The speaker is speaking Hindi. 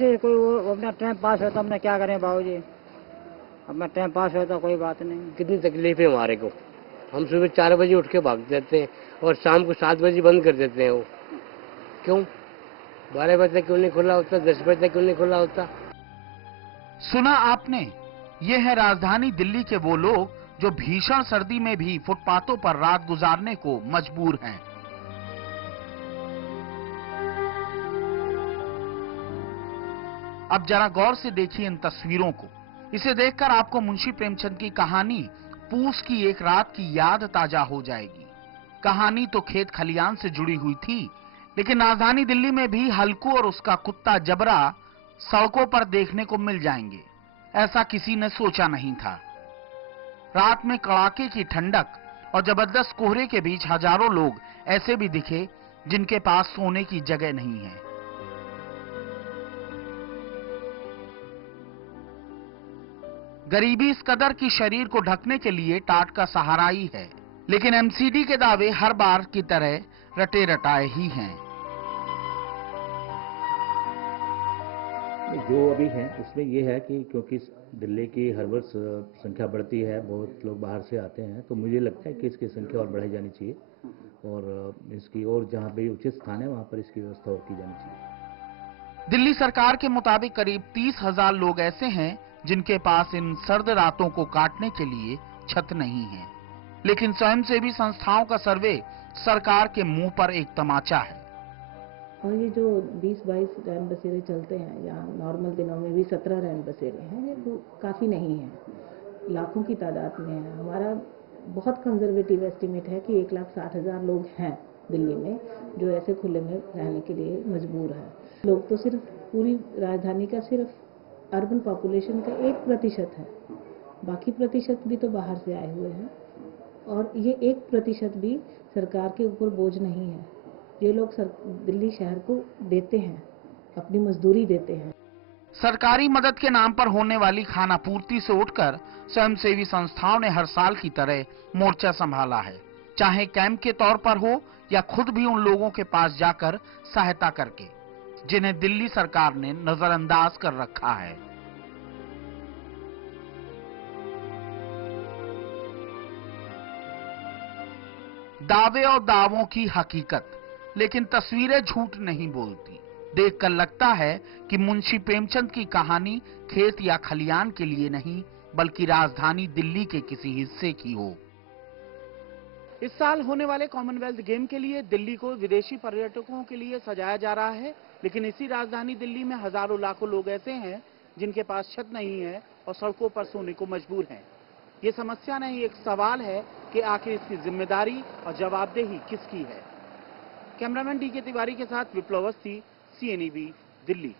से कोई वो अपना टाइम पास होता, अपना क्या करें बाबूजी, अपना टाइम पास होता, कोई बात नहीं। कितनी तकलीफ है हमारे को। हम सुबह 4 बजे उठ के भाग जाते हैं और शाम को 7 बजे बंद कर देते हैं। वो क्यों 12 बजे तक क्यों नहीं खुला होता, 10 बजे तक क्यों नहीं खुला होता? सुना आपने, ये है राजधानी दिल्ली के वो लोग जो भीषण सर्दी में भी फुटपाथों पर रात गुजारने को मजबूर हैं। अब जरा गौर से देखिए इन तस्वीरों को। इसे देखकर आपको मुंशी प्रेमचंद की कहानी पूस की एक रात की याद ताजा हो जाएगी। कहानी तो खेत खलियान से जुड़ी हुई थी, लेकिन राजधानी दिल्ली में भी हल्कू और उसका कुत्ता जबरा सड़कों पर देखने को मिल जाएंगे, ऐसा किसी ने सोचा नहीं था। रात में कड़ाके की ठंडक और जबरदस्त कोहरे के बीच हजारों लोग ऐसे भी दिखे जिनके पास सोने की जगह नहीं है। गरीबी इस कदर की शरीर को ढकने के लिए टाट का सहारा ही है, लेकिन एमसीडी के दावे हर बार की तरह रटे रटाए ही हैं। जो अभी है उसमें ये है कि क्योंकि दिल्ली की हर वर्ष संख्या बढ़ती है, बहुत लोग बाहर से आते हैं, तो मुझे लगता है कि इसकी संख्या और बढ़ाई जानी चाहिए और इसकी और जहाँ पे उचित स्थान है वहाँ पर इसकी व्यवस्था और की जानी चाहिए। दिल्ली सरकार के मुताबिक करीब 30,000 लोग ऐसे हैं जिनके पास इन सर्द रातों को काटने के लिए छत नहीं है, लेकिन स्वयंसेवी संस्थाओं का सर्वे सरकार के मुंह पर एक तमाचा है। और ये जो 20-22 रैन बसेरे चलते हैं, या नॉर्मल दिनों में भी 17 रैन बसेरे हैं, ये काफ़ी नहीं है, लाखों की तादाद में है। हमारा बहुत कंजर्वेटिव एस्टिमेट है कि 1,60,000 लोग हैं दिल्ली में जो ऐसे खुले में रहने के लिए मजबूर है। लोग तो सिर्फ पूरी राजधानी का सिर्फ अर्बन पॉपुलेशन का 1% है, बाकी प्रतिशत भी तो बाहर से आए हुए हैं और ये 1% भी सरकार के ऊपर बोझ नहीं है। ये लोग दिल्ली शहर को देते हैं, अपनी मजदूरी देते हैं। सरकारी मदद के नाम पर होने वाली खाना पूर्ति से उठकर स्वयंसेवी संस्थाओं ने हर साल की तरह मोर्चा संभाला है, चाहे कैंप के तौर पर हो या खुद भी उन लोगों के पास जाकर सहायता करके, जिन्हें दिल्ली सरकार ने नजरअंदाज कर रखा है। दावे और दावों की हकीकत, लेकिन तस्वीरें झूठ नहीं बोलती। देखकर लगता है कि मुंशी प्रेमचंद की कहानी खेत या खलियान के लिए नहीं, बल्कि राजधानी दिल्ली के किसी हिस्से की हो। इस साल होने वाले कॉमनवेल्थ गेम के लिए दिल्ली को विदेशी पर्यटकों के लिए सजाया जा रहा है, लेकिन इसी राजधानी दिल्ली में हजारों लाखों लोग ऐसे हैं जिनके पास छत नहीं है और सड़कों पर सोने को मजबूर हैं। ये समस्या नहीं, एक सवाल है कि आखिर इसकी जिम्मेदारी और जवाबदेही किसकी है। कैमरामैन डीके तिवारी के साथ विप्लव अवस्थी, CNEB, दिल्ली।